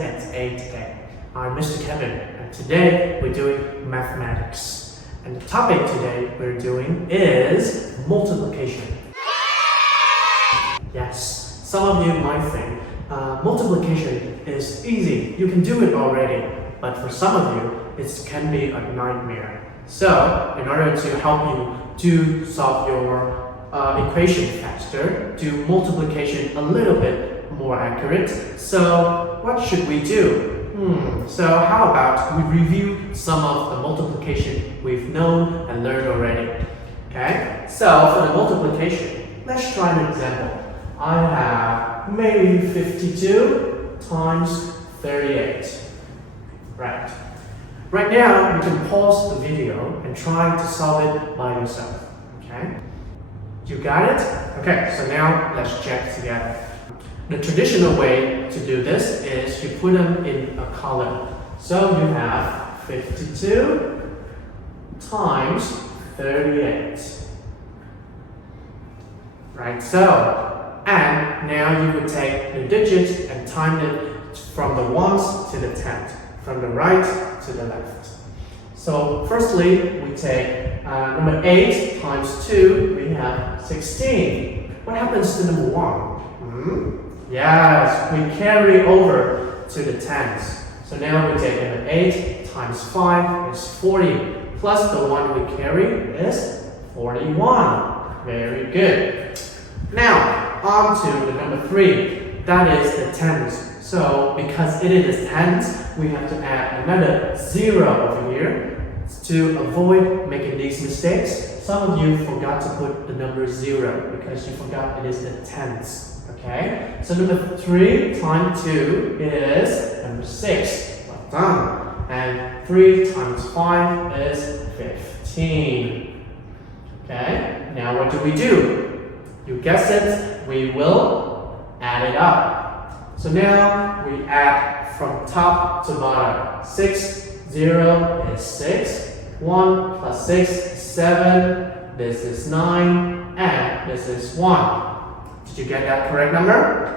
and 8A. I'm Mr. Kevin, and today we're doing mathematics. And the topic today we're doing is multiplication. Yes, some of you might think multiplication is easy, you can do it already. But for some of you, it can be a nightmare. So, in order to help you to solve your equation faster, do multiplication a little bit more accurate. So what should we do? So how about we review some of the multiplication we've known and learned already. Okay, so for the multiplication, let's try an example. I have maybe 52 times 38. Right now, you can pause the video and try to solve it by yourself. Okay? You got it? Okay, so now let's check together. The traditional way to do this is you put them in a column. So you have 52 times 38. Right, so, and now you would take the digits and time it from the ones to the tenth, from the right to the left. So firstly, we take number 8 times 2, we have 16. What happens to number 1? Yes, we carry over to the tens. So now we take number 8 times 5 is 40, plus the one we carry is 41. Very good. Now, on to the number 3, that is the tens. So, because it is tens, we have to add another 0 over here to avoid making these mistakes. Some of you forgot to put the number 0 because you forgot it is the tens. Okay? So, number 3 times 2 is number 6. Well done. And 3 times 5 is 15. Okay? Now, what do? You guessed it, we will add it up. So now we add from top to bottom. 6, 0 is 6. 1 plus 6 is 7. This is 9. And this is 1. Did you get that correct number?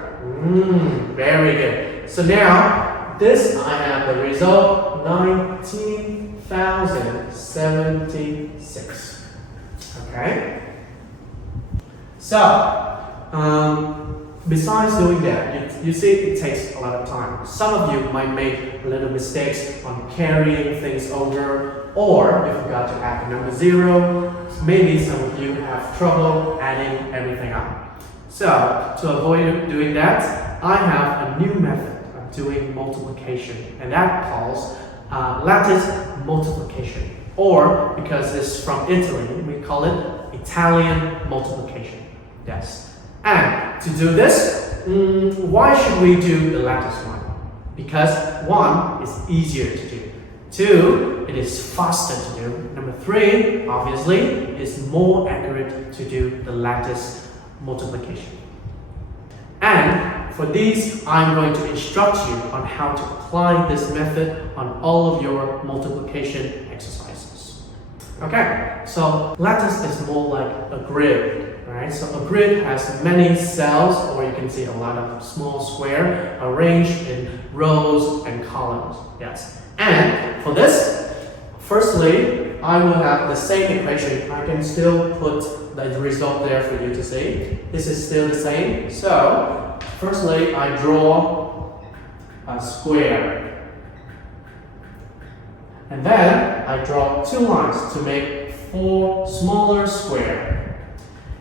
Very good. So now, this I have the result 19,076. Okay? So, besides doing that, you see it takes a lot of time. Some of you might make little mistakes on carrying things over, or you forgot to add the number 0. Maybe some of you have trouble adding everything up. So, to avoid doing that, I have a new method of doing multiplication, and that calls lattice multiplication. Or, because it's from Italy, we call it Italian multiplication. Yes. And to do this, why should we do the lattice one? Because 1 is easier to do. 2, it is faster to do. Number 3, obviously, is more accurate to do the lattice multiplication. And for these, I'm going to instruct you on how to apply this method on all of your multiplication exercises. Okay, so lattice is more like a grid. Right? So a grid has many cells, or you can see a lot of small squares arranged in rows and columns. Yes. And for this, firstly, I will have the same equation. I can still put the result there for you to see. This is still the same. So, firstly, I draw a square. And then I draw 2 lines to make 4 smaller squares.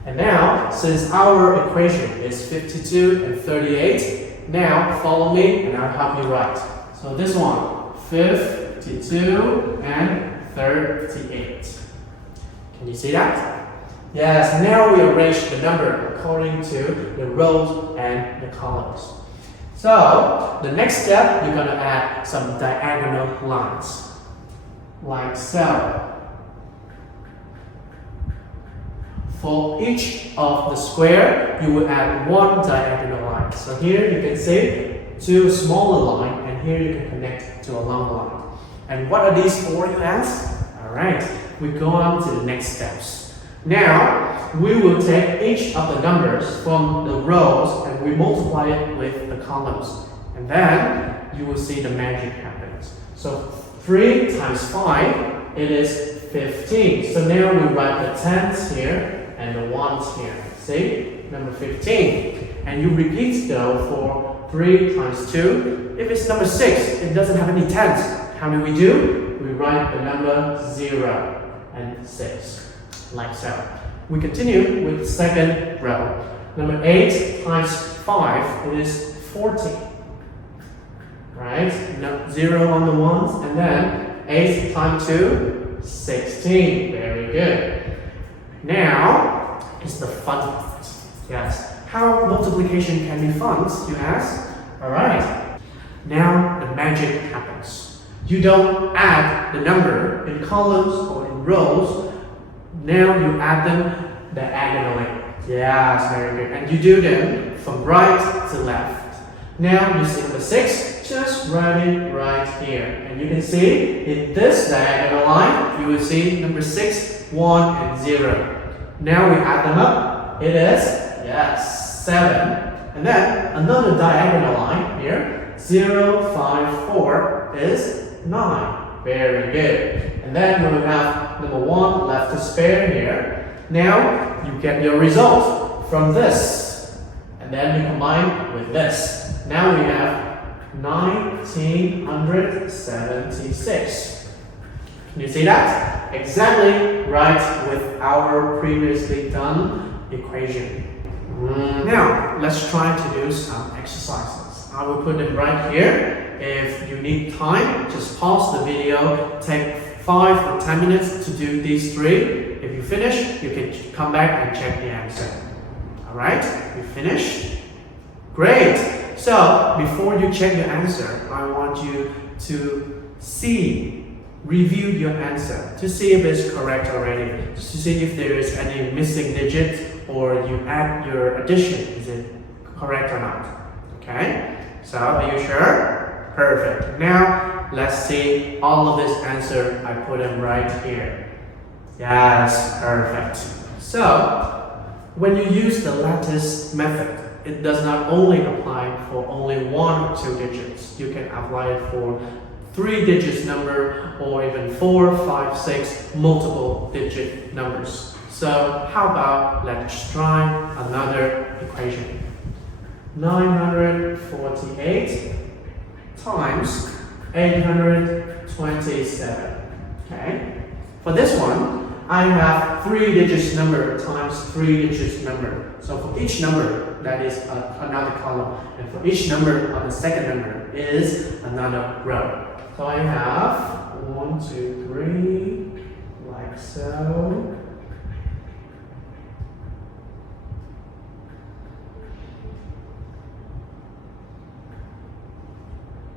And now, since our equation is 52 and 38, now follow me and I'll help you write. So this one, 52 and 38. Can you see that? Yes, now we arrange the number according to the rows and the columns. So, the next step, you're going to add some diagonal lines. Like so. For each of the square, you will add 1 diagonal line. So here you can see 2 smaller lines, and here you can connect to a long line. And what are these for, you ask? Alright, we go on to the next steps. Now, we will take each of the numbers from the rows and we multiply it with the columns. And then you will see the magic happens. So 3 times 5, it is 15. So now we write the tens here and the ones here. See? Number 15. And you repeat though for 3 times 2. If it's number 6, it doesn't have any tens. How do? We write the number 0 and 6. Like so. We continue with the second row. Number 8 times 5, it is 40. Right? 0 on the ones, and then 8 times 2, 16. Very good. Now is the fun part. Yes. How multiplication can be fun, you ask? Alright. Now the magic happens. You don't add the number in columns or in rows. Now you add them diagonally. Yes, very good. And you do them from right to left. Now you see number 6, just write it right here. And you can see in this diagonal line, you will see number 6, 1, and 0. Now we add them up. It is, yes, 7. And then another diagonal line here, 0, 5, 4 is 9. Very good. And then we will have number 1 left to spare here. Now you get your result from this. And then you combine with this. Now we have 1976. Can you see that? Exactly right with our previously done equation. Now, let's try to do some exercises. I will put them right here. If you need time, just pause the video, take 5 or 10 minutes to do these 3. If you finish, you can come back and check the answer. Alright, you finished? Great! So, before you check your answer, I want you to review your answer to see if it's correct already, to see if there is any missing digit or you add your addition, is it correct or not? Okay, so are you sure? Perfect. Now let's see all of this answer. I put them right here. Yes, perfect. So when you use the lattice method, it does not only apply for only 1 or 2 digits. You can apply it for 3 digits number or even 4, 5, 6 multiple digit numbers. So how about let's try another equation. 948 times 827. Okay. For this one, I have 3 digits number times 3 digits number. So for each number, that is another column. And for each number on the second number is another row. So I have 1, 2, 3, like so.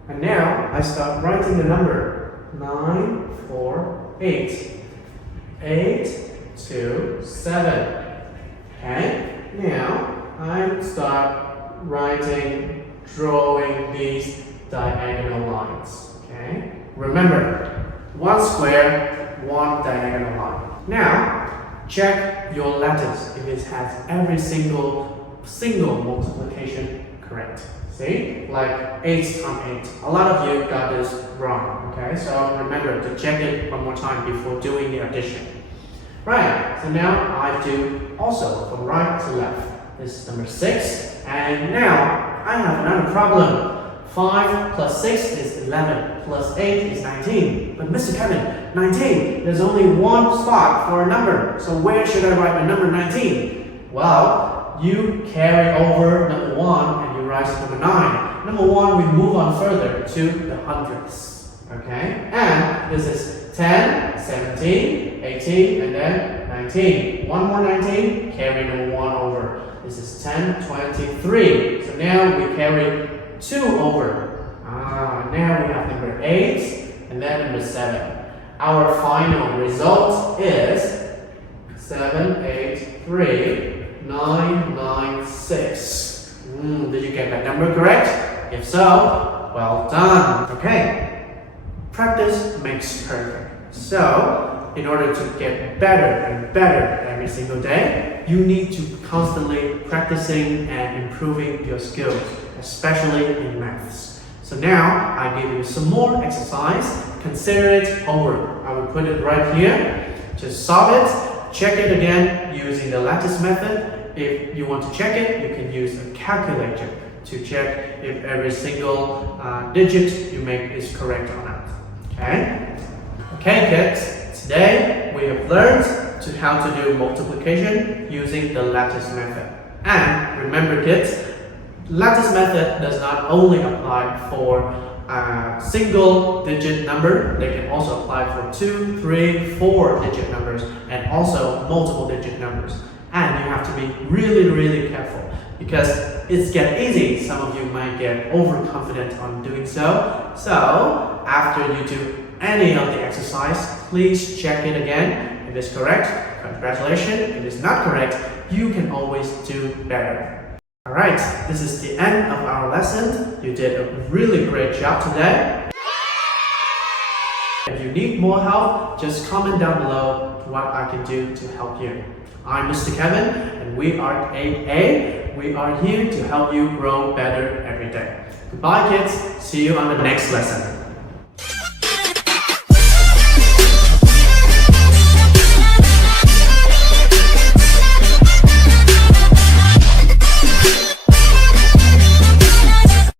And now I start writing the number 948. 8, 2, 7. Okay, now I start drawing these diagonal lines. Okay, remember 1 square, 1 diagonal line. Now check your lattice if it has every single multiplication correct. See, like 8 times 8. A lot of you got this wrong. Okay, so remember to check it one more time before doing the addition. Right, so now I do also from right to left. This is number 6, and now I have another problem. 5 plus 6 is 11, plus 8 is 19. But Mr. Kevin, 19, there's only 1 spot for a number. So where should I write my number 19? Well, you carry over number 1 and you write number 9. Number 1, we move on further to the hundreds. Okay, and this is 10, 17, 18, and then 19. 1 more 19, carry number 1 over. This is 10, 23. So now we carry 2 over. Now we have number 8 and then number 7. Our final result is 783,996. Did you get that number correct? If so, well done. Okay. Practice makes perfect. So, in order to get better and better every single day, you need to constantly practicing and improving your skills, especially in maths. So now I give you some more exercise. Consider it over. I will put it right here. Just solve it. Check it again using the lattice method. If you want to check it, you can use a calculator to check if every single digit you make is correct or not. Okay kids, today we have learned how to do multiplication using the lattice method. And remember kids, lattice method does not only apply for a single digit number, they can also apply for 2, 3, 4 digit numbers and also multiple digit numbers. And you have to be really careful because it's get easy. Some of you might get overconfident on doing so. So after you do any of the exercise, please check it again. If it's correct, congratulations. If it's not correct, you can always do better. Alright, this is the end of our lesson. You did a really great job today. If you need more help, just comment down below what I can do to help you. I'm Mr. Kevin and we are 8A. We are here to help you grow better every day. Goodbye kids, see you on the next lesson.